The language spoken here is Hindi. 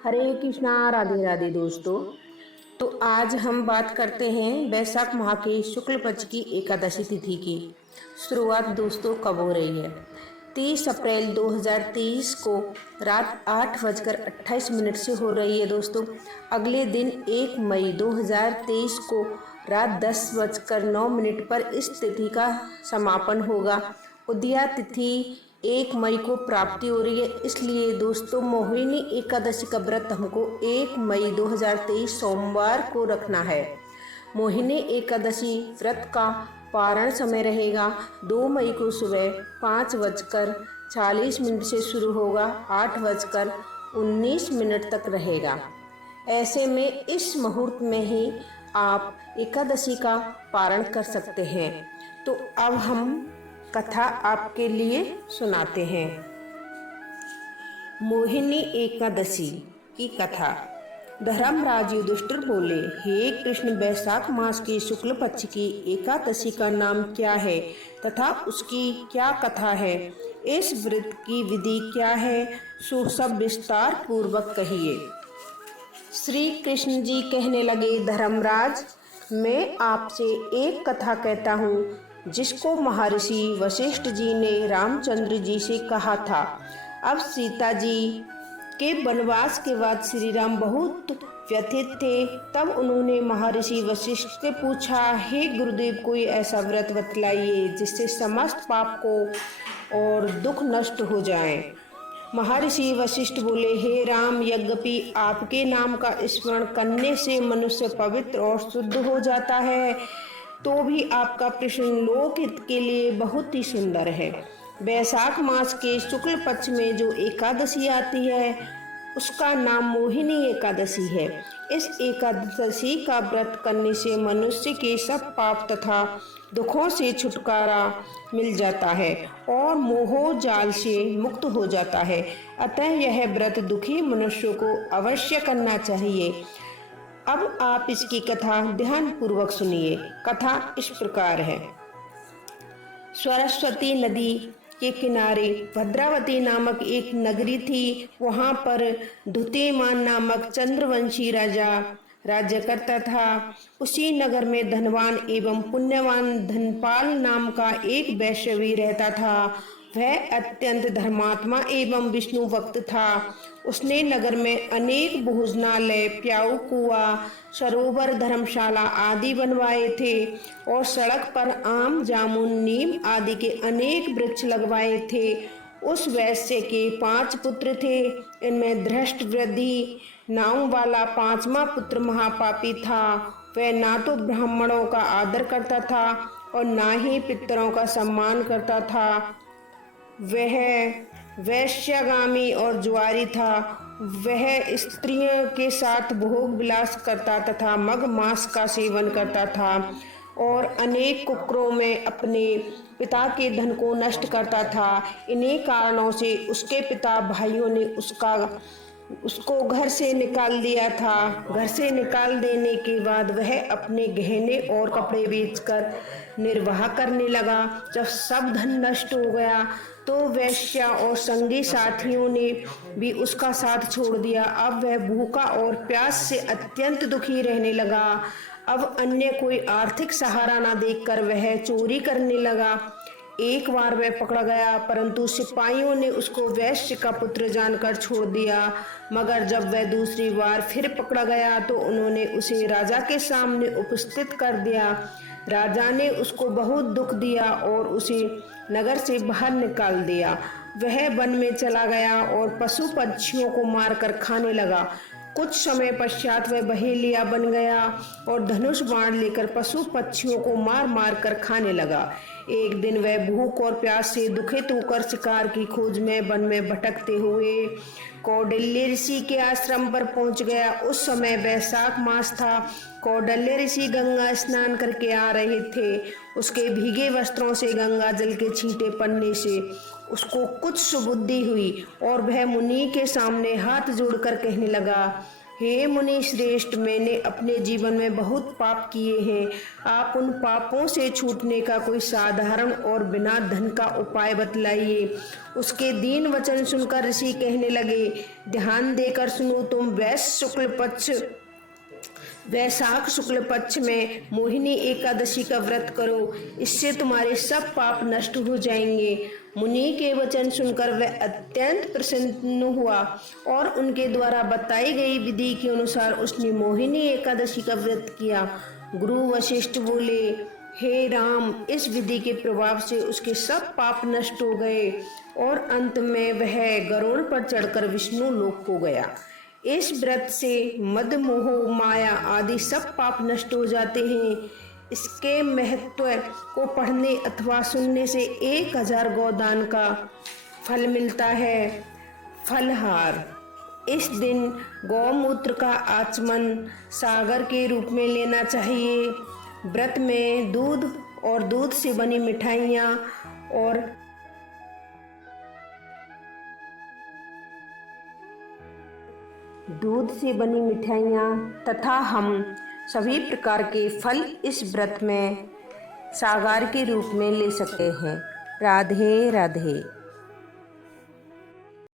हरे कृष्णा, राधे राधे दोस्तों। तो आज हम बात करते हैं वैशाख माह के शुक्ल पक्ष की एकादशी तिथि की। शुरुआत दोस्तों कब हो रही है? 30 अप्रैल 2023 को रात 8:28 से हो रही है दोस्तों। अगले दिन 1 मई 2023 को रात 10:09 पर इस तिथि का समापन होगा। उदया तिथि 1 मई को प्राप्ति हो रही है, इसलिए दोस्तों मोहिनी एकादशी का व्रत हमको 1 मई 2023 सोमवार को रखना है। मोहिनी एकादशी व्रत का पारण समय रहेगा 2 मई को सुबह 5:40 से शुरू होगा, 8:19 तक रहेगा। ऐसे में इस मुहूर्त में ही आप एकादशी का पारण कर सकते हैं। तो अब हम कथा आपके लिए सुनाते हैं। मोहिनी एकादशी की कथा। धर्मराज युधिष्ठिर बोले, हे कृष्ण, वैशाख मास की शुक्ल पक्ष की एकादशी का नाम क्या है तथा उसकी क्या कथा है? इस व्रत की विधि क्या है? सो सब विस्तार पूर्वक कहिए। श्री कृष्ण जी कहने लगे, धर्मराज, मैं आपसे एक कथा कहता हूँ जिसको महर्षि वशिष्ठ जी ने रामचंद्र जी से कहा था। अब सीता जी के वनवास के बाद श्री राम बहुत व्यथित थे। तब उन्होंने महर्षि वशिष्ठ से पूछा, हे गुरुदेव, कोई ऐसा व्रत बतलाइए जिससे समस्त पाप को और दुख नष्ट हो जाए। महर्षि वशिष्ठ बोले, हे राम, यद्यपि आपके नाम का स्मरण करने से मनुष्य पवित्र और शुद्ध हो जाता है, तो भी आपका प्रश्न लोकहित के लिए बहुत ही सुंदर है। वैशाख मास के शुक्ल पक्ष में जो एकादशी आती है उसका नाम मोहिनी एकादशी है। इस एकादशी का व्रत करने से मनुष्य के सब पाप तथा दुखों से छुटकारा मिल जाता है और मोह जाल से मुक्त हो जाता है। अतः यह व्रत दुखी मनुष्यों को अवश्य करना चाहिए। अब आप इसकी कथा ध्यान पूर्वक सुनिए। कथा इस प्रकार है। सरस्वती नदी के किनारे भद्रावती नामक एक नगरी थी। वहां पर धुतेमान नामक चंद्रवंशी राजा राज्य करता था। उसी नगर में धनवान एवं पुण्यवान धनपाल नाम का एक वैश्यवी रहता था। वह अत्यंत धर्मात्मा एवं विष्णु भक्त था। उसने नगर में अनेक भोजनालय, प्याऊ कुआ, सरोवर, धर्मशाला आदि बनवाए थे और सड़क पर आम, जामुन, नीम आदि के अनेक वृक्ष लगवाए थे। उस वैश्य के 5 पुत्र थे। इनमें धृष्ट वृद्धि नाम वाला 5वां पुत्र महापापी था। वह ना तो ब्राह्मणों का आदर करता था और ना ही पितरों का सम्मान करता था। वह वैश्यगामी और जुआरी था। वह स्त्रियों के साथ भोग विलास करता तथा मग मांस का सेवन करता था और अनेक कुकरों में अपने पिता के धन को नष्ट करता था। इन्हीं कारणों से उसके पिता भाइयों ने उसको घर से निकाल दिया था। घर से निकाल देने के बाद वह अपने गहने और कपड़े बेचकर निर्वाह करने लगा। जब सब धन नष्ट हो गया तो वैश्या और संगी साथियों ने भी उसका साथ छोड़ दिया। अब वह भूखा और प्यास से अत्यंत दुखी रहने लगा। अब अन्य कोई आर्थिक सहारा न देखकर वह चोरी करने लगा। एक बार वह पकड़ा गया, परंतु सिपाहियों ने उसको वैश्य का पुत्र जानकर छोड़ दिया। मगर जब वह दूसरी बार फिर पकड़ा गया तो उन्होंने उसे राजा के सामने उपस्थित कर दिया। राजा ने उसको बहुत दुख दिया और उसे नगर से बाहर निकाल दिया। वह वन में चला गया और पशु पक्षियों को मारकर खाने लगा। कुछ समय पश्चात वह बहेलिया बन गया और धनुष बाण लेकर पशु पक्षियों को मार मार कर खाने लगा। एक दिन वह भूख और प्यास से दुखित होकर शिकार की खोज में वन में भटकते हुए कौंडिल्य ऋषि के आश्रम पर पहुंच गया। उस समय वैशाख मास था। कौंडिल्य ऋषि गंगा स्नान करके आ रहे थे। उसके भीगे वस्त्रों से गंगा जल के छींटे पड़ने से उसको कुछ सुबुद्धि हुई और वह मुनि के सामने हाथ जोड़कर कहने लगा, हे मुनि श्रेष्ठ, मैंने अपने जीवन में बहुत पाप किए हैं। आप उन पापों से छूटने का कोई साधारण और बिना धन का उपाय बतलाइए। उसके दीन वचन सुनकर ऋषि कहने लगे, ध्यान देकर सुनो तुम। वैशाख शुक्ल पक्ष में मोहिनी एकादशी का व्रत करो, इससे तुम्हारे सब पाप नष्ट हो जाएंगे। मुनि के वचन सुनकर वह अत्यंत प्रसन्न हुआ और उनके द्वारा बताई गई विधि के अनुसार उसने मोहिनी एकादशी का व्रत किया। गुरु वशिष्ठ बोले, हे राम, इस विधि के प्रभाव से उसके सब पाप नष्ट हो गए और अंत में वह गरुड़ पर चढ़कर विष्णु लोक को गया। इस व्रत से मद मोह माया आदि सब पाप नष्ट हो जाते हैं। इसके महत्व को पढ़ने अथवा सुनने से 1000 गोदान का फल मिलता है। फलहार, इस दिन गौमूत्र का आचमन सागर के रूप में लेना चाहिए। व्रत में दूध और दूध से बनी मिठाइयाँ और तथा हम सभी प्रकार के फल इस व्रत में सागार के रूप में ले सकते हैं। राधे राधे।